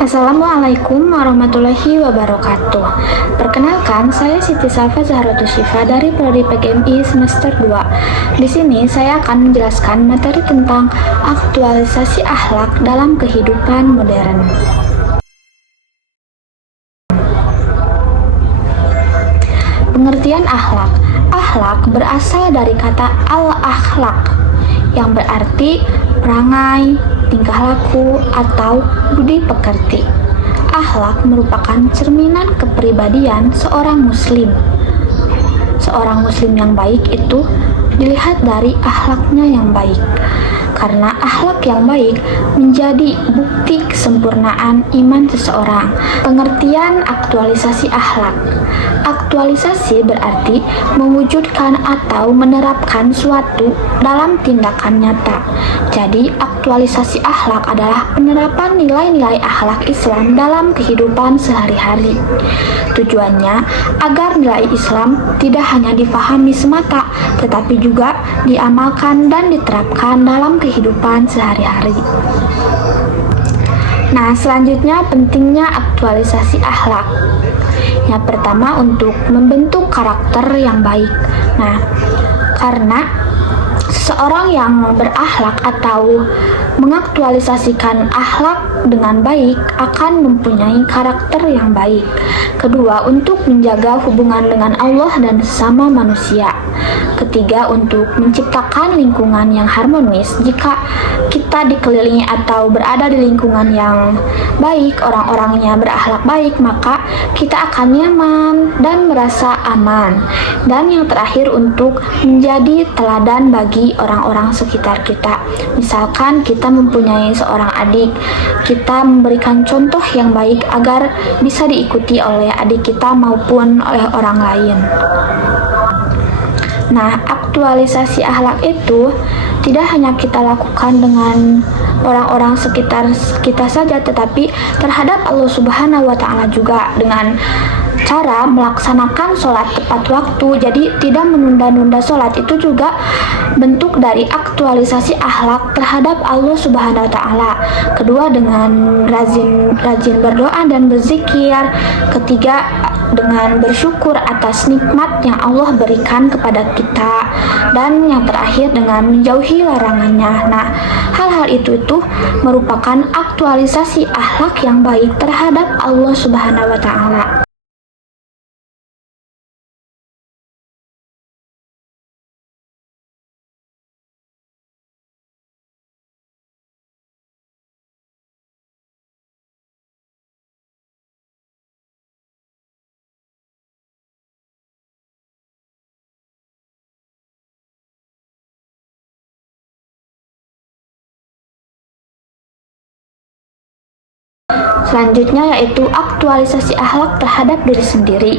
Assalamualaikum warahmatullahi wabarakatuh. Perkenalkan, saya Siti Salva Zahratus Syifa dari Prodi PGMI semester 2. Di sini saya akan menjelaskan materi tentang aktualisasi akhlak dalam kehidupan modern. Pengertian akhlak. Akhlak berasal dari kata al-akhlak yang berarti perangai, tingkah laku, atau budi pekerti. Akhlak merupakan cerminan kepribadian seorang muslim. Seorang muslim yang baik itu dilihat dari akhlaknya yang baik. Karena akhlak yang baik menjadi bukti kesempurnaan iman seseorang. Pengertian aktualisasi akhlak. Aktualisasi berarti mewujudkan atau menerapkan suatu dalam tindakan nyata. Jadi, aktualisasi akhlak adalah penerapan nilai-nilai akhlak Islam dalam kehidupan sehari-hari. Tujuannya agar nilai Islam tidak hanya difahami semata, tetapi juga diamalkan dan diterapkan dalam kehidupan sehari-hari. Nah, selanjutnya pentingnya aktualisasi akhlak. Yang pertama, untuk membentuk karakter yang baik. Nah, karena seseorang yang berakhlak atau mengaktualisasikan akhlak dengan baik akan mempunyai karakter yang baik. Kedua, untuk menjaga hubungan dengan Allah dan sesama manusia. Ketiga, untuk menciptakan lingkungan yang harmonis. Jika kita dikelilingi atau berada di lingkungan yang baik, orang-orangnya berakhlak baik, maka kita akan nyaman dan merasa aman. Dan yang terakhir, untuk menjadi teladan bagi orang-orang sekitar kita. Misalkan kita mempunyai seorang adik, kita memberikan contoh yang baik agar bisa diikuti oleh adik kita maupun oleh orang lain. Nah, aktualisasi akhlak itu tidak hanya kita lakukan dengan orang-orang sekitar kita saja, tetapi terhadap Allah Subhanahu wa Ta'ala juga, dengan cara melaksanakan sholat tepat waktu. Jadi tidak menunda-nunda sholat itu juga bentuk dari aktualisasi akhlak terhadap Allah Subhanahu wa Ta'ala. Kedua, dengan rajin berdoa dan berzikir. Ketiga, dengan bersyukur atas nikmat yang Allah berikan kepada kita. Dan yang terakhir, dengan menjauhi larangannya. Nah, hal-hal itu merupakan aktualisasi akhlak yang baik terhadap Allah Subhanahu wa Ta'ala. Selanjutnya yaitu aktualisasi akhlak terhadap diri sendiri.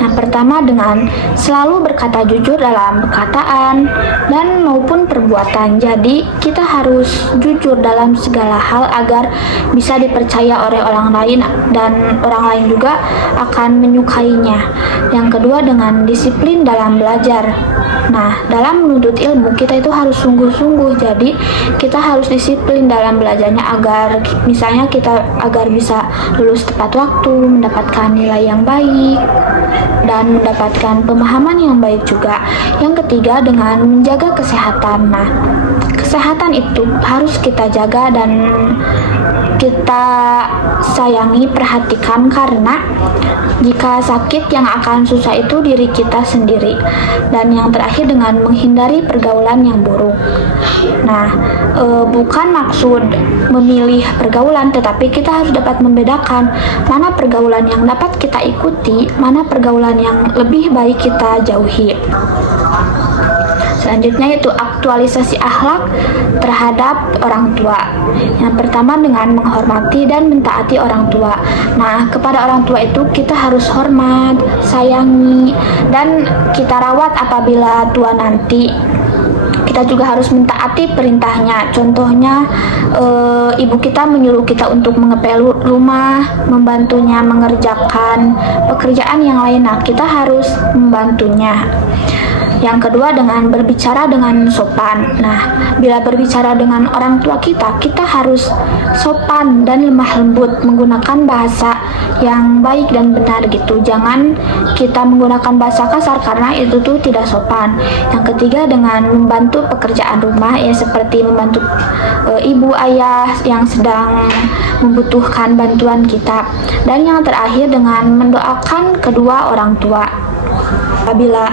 Yang pertama, dengan selalu berkata jujur dalam perkataan dan maupun perbuatan. Jadi kita harus jujur dalam segala hal agar bisa dipercaya oleh orang lain dan orang lain juga akan menyukainya. Yang kedua, dengan disiplin dalam belajar. Nah, dalam menuntut ilmu kita itu harus sungguh-sungguh. Jadi kita harus disiplin dalam belajarnya agar misalnya kita agar bisa lulus tepat waktu, mendapatkan nilai yang baik, dan mendapatkan pemahaman yang baik juga. Yang ketiga, dengan menjaga kesehatan. Nah, kesehatan itu harus kita jaga dan kita sayangi, perhatikan, karena jika sakit yang akan susah itu diri kita sendiri. Dan yang terakhir, dengan menghindari pergaulan yang buruk. Nah, bukan maksud memilih pergaulan, tetapi kita harus dapat membedakan mana pergaulan yang dapat kita ikuti, mana pergaulan yang lebih baik kita jauhi. Selanjutnya yaitu aktualisasi akhlak terhadap orang tua. Yang pertama, dengan menghormati dan mentaati orang tua. Nah, kepada orang tua itu kita harus hormat, sayangi, dan kita rawat apabila tua nanti. Kita juga harus mentaati perintahnya. Contohnya, ibu kita menyuruh kita untuk mengepel rumah, membantunya mengerjakan pekerjaan yang lain. Nah, kita harus membantunya. Yang kedua dengan berbicara dengan sopan. Nah, bila berbicara dengan orang tua kita, kita harus sopan dan lemah lembut, menggunakan bahasa yang baik dan benar gitu. Jangan kita menggunakan bahasa kasar karena itu tuh tidak sopan. Yang ketiga dengan membantu pekerjaan rumah, ya seperti membantu ibu ayah yang sedang membutuhkan bantuan kita. Dan yang terakhir dengan mendoakan kedua orang tua. Apabila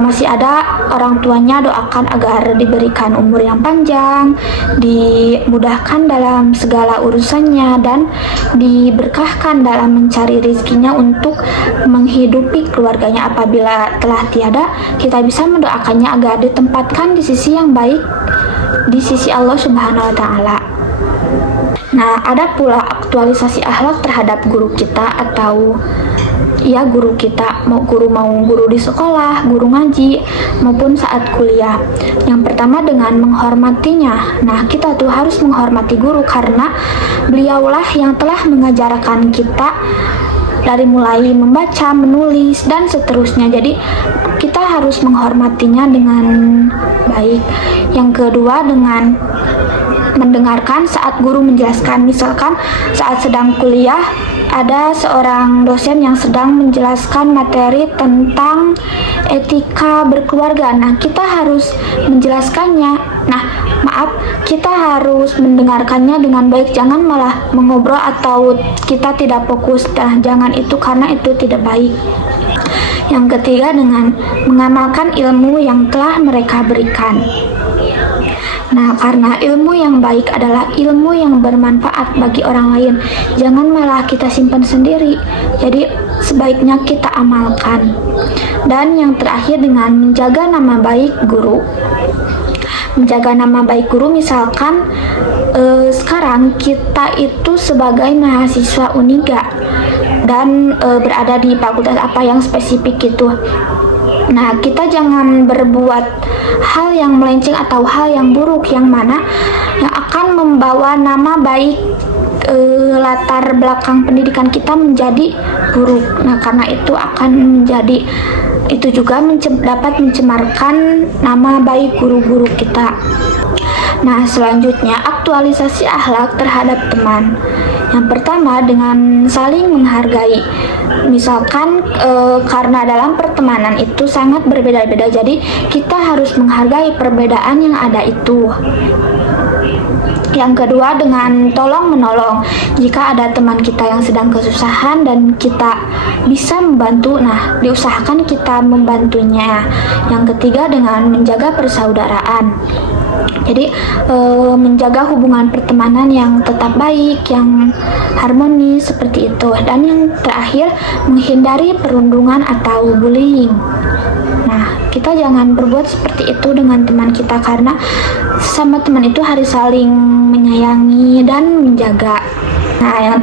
masih ada orang tuanya, doakan agar diberikan umur yang panjang, dimudahkan dalam segala urusannya, dan diberkahkan dalam mencari rezekinya untuk menghidupi keluarganya. Apabila telah tiada, kita bisa mendoakannya agar ditempatkan di sisi yang baik di sisi Allah Subhanahu wa Ta'ala. Nah, ada pula aktualisasi akhlak terhadap guru kita atau guru kita, mau guru di sekolah, guru ngaji, maupun saat kuliah. Yang pertama dengan menghormatinya. Nah, kita tuh harus menghormati guru karena beliaulah yang telah mengajarkan kita dari mulai membaca, menulis, dan seterusnya. Jadi, kita harus menghormatinya dengan baik. Yang kedua dengan mendengarkan saat guru menjelaskan. Misalkan saat sedang kuliah, ada seorang dosen yang sedang menjelaskan materi tentang etika berkeluarga. Nah, kita harus menjelaskannya. Kita harus mendengarkannya dengan baik. Jangan malah mengobrol atau kita tidak fokus. Nah, jangan itu karena itu tidak baik. Yang ketiga dengan mengamalkan ilmu yang telah mereka berikan. Nah, karena ilmu yang baik adalah ilmu yang bermanfaat bagi orang lain. Jangan malah kita simpan sendiri. Jadi, sebaiknya kita amalkan. Dan yang terakhir dengan menjaga nama baik guru. Menjaga nama baik guru, misalkan sekarang kita itu sebagai mahasiswa Uniga dan berada di fakultas apa yang spesifik itu. Nah, kita jangan berbuat hal yang melenceng atau hal yang buruk yang mana yang akan membawa nama baik latar belakang pendidikan kita menjadi buruk. Nah, karena itu itu juga dapat mencemarkan nama baik guru-guru kita. Nah, selanjutnya aktualisasi akhlak terhadap teman. Yang pertama dengan saling menghargai. Misalkan karena dalam pertemanan itu sangat berbeda-beda, jadi kita harus menghargai perbedaan yang ada itu. Yang kedua dengan tolong menolong. Jika ada teman kita yang sedang kesusahan dan kita bisa membantu, nah diusahakan kita membantunya. Yang ketiga dengan menjaga persaudaraan. Jadi menjaga hubungan pertemanan yang tetap baik, yang harmonis seperti itu. Dan yang terakhir menghindari perundungan atau bullying. Nah, kita jangan berbuat seperti itu dengan teman kita karena sama teman itu harus saling menyayangi dan menjaga. Nah, yang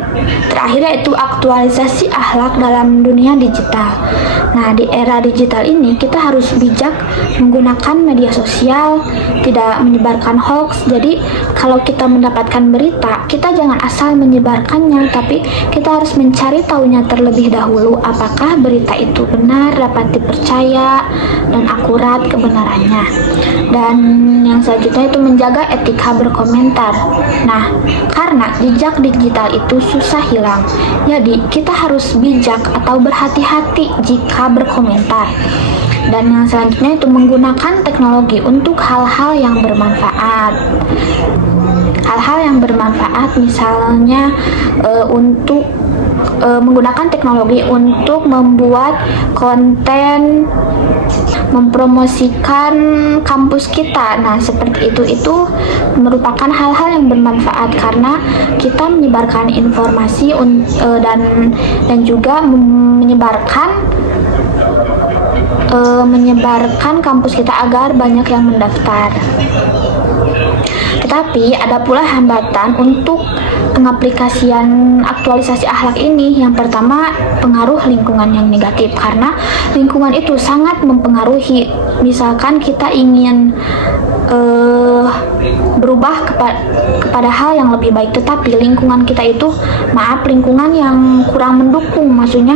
terakhir yaitu aktualisasi akhlak dalam dunia digital. Nah, di era digital ini kita harus bijak menggunakan media sosial, tidak menyebarkan hoax. Jadi, kalau kita mendapatkan berita, kita jangan asal menyebarkannya, tapi kita harus mencari tahunya terlebih dahulu apakah berita itu benar, dapat dipercaya, dan akurat kebenarannya. Dan yang selanjutnya itu menjaga etika berkomentar. Nah, karena jejak digital itu susah hilang. Jadi, kita harus bijak atau berhati-hati jika berkomentar. Dan yang selanjutnya itu menggunakan teknologi untuk hal-hal yang bermanfaat. Hal-hal yang bermanfaat misalnya untuk menggunakan teknologi untuk membuat konten, mempromosikan kampus kita. Nah, seperti itu merupakan hal-hal yang bermanfaat karena kita menyebarkan informasi dan juga menyebarkan kampus kita agar banyak yang mendaftar. Tetapi ada pula hambatan untuk pengaplikasian aktualisasi akhlak ini. Yang pertama, pengaruh lingkungan yang negatif, karena lingkungan itu sangat mempengaruhi. Misalkan kita ingin berubah kepada hal yang lebih baik, tetapi lingkungan kita itu lingkungan yang kurang mendukung, maksudnya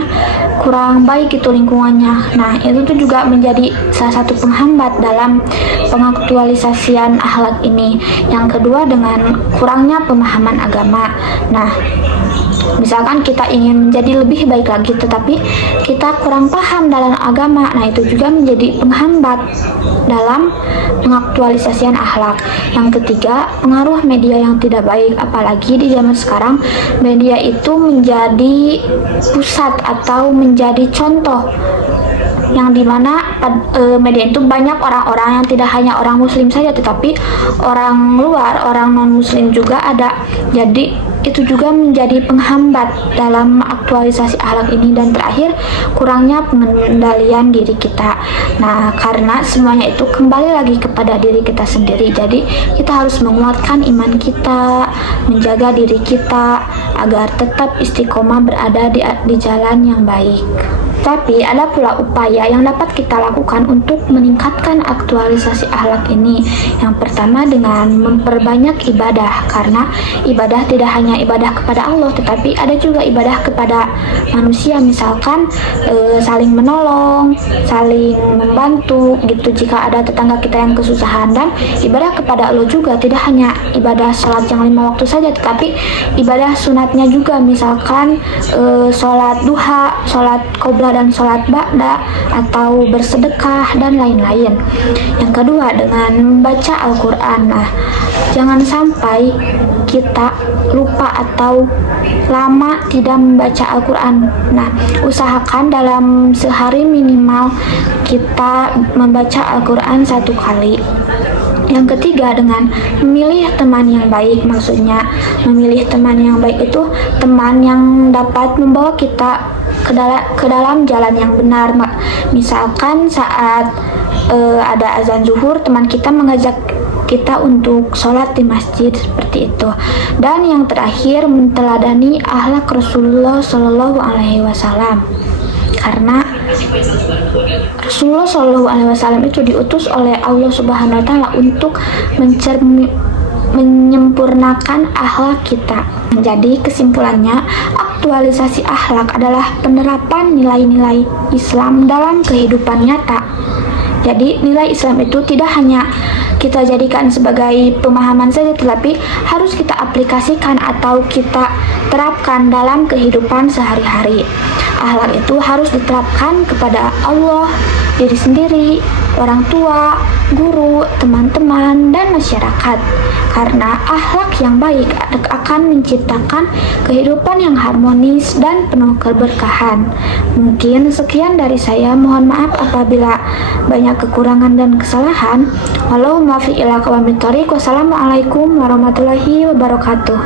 kurang baik itu lingkungannya. Nah, itu tuh juga menjadi salah satu penghambat dalam pengaktualisasian akhlak ini. Yang kedua, dengan kurangnya pemahaman agama. Nah, misalkan kita ingin menjadi lebih baik lagi tetapi kita kurang paham dalam agama, nah itu juga menjadi penghambat dalam pengaktualisasian akhlak. Yang ketiga, pengaruh media yang tidak baik, apalagi di zaman sekarang media itu menjadi pusat atau menjadi contoh yang dimana media itu banyak orang-orang yang tidak hanya orang muslim saja tetapi orang luar, orang non muslim juga ada. Jadi itu juga menjadi penghambat dalam aktualisasi akhlak ini. Dan terakhir, kurangnya pengendalian diri kita. Nah, karena semuanya itu kembali lagi kepada diri kita sendiri. Jadi kita harus menguatkan iman kita, menjaga diri kita agar tetap istiqomah berada di jalan yang baik. Tapi ada pula upaya yang dapat kita lakukan untuk meningkatkan aktualisasi akhlak ini. Yang pertama, dengan memperbanyak ibadah, karena ibadah tidak hanya ibadah kepada Allah, tetapi ada juga ibadah kepada manusia, misalkan saling menolong, saling membantu gitu jika ada tetangga kita yang kesusahan. Dan ibadah kepada Allah juga tidak hanya ibadah sholat yang 5 waktu saja, tetapi ibadah sunatnya juga, misalkan sholat duha, sholat qobliyah dan sholat ba'da, atau bersedekah dan lain-lain. Yang kedua, dengan membaca Al-Quran. Nah, jangan sampai kita lupa atau lama tidak membaca Al-Quran. Nah, usahakan dalam sehari minimal kita membaca Al-Quran 1 kali. Yang ketiga, dengan memilih teman yang baik. Maksudnya memilih teman yang baik itu teman yang dapat membawa kita ke dalam jalan yang benar. Misalkan saat ada azan zuhur, teman kita mengajak kita untuk sholat di masjid, seperti itu. Dan yang terakhir, menteladani akhlak Rasulullah Shallallahu Alaihi Wasallam, karena Rasulullah Shallallahu Alaihi Wasallam itu diutus oleh Allah Subhanahu Wa Taala untuk menyempurnakan akhlak kita. Jadi kesimpulannya, aktualisasi akhlak adalah penerapan nilai-nilai Islam dalam kehidupan nyata. Jadi nilai Islam itu tidak hanya kita jadikan sebagai pemahaman saja, tetapi harus kita aplikasikan atau kita terapkan dalam kehidupan sehari-hari. Akhlak itu harus diterapkan kepada Allah, diri sendiri, orang tua, guru, teman-teman, dan masyarakat. Karena akhlak yang baik akan menciptakan kehidupan yang harmonis dan penuh keberkahan. Mungkin sekian dari saya. Mohon maaf apabila banyak kekurangan dan kesalahan. Wassalamualaikum warahmatullahi wabarakatuh.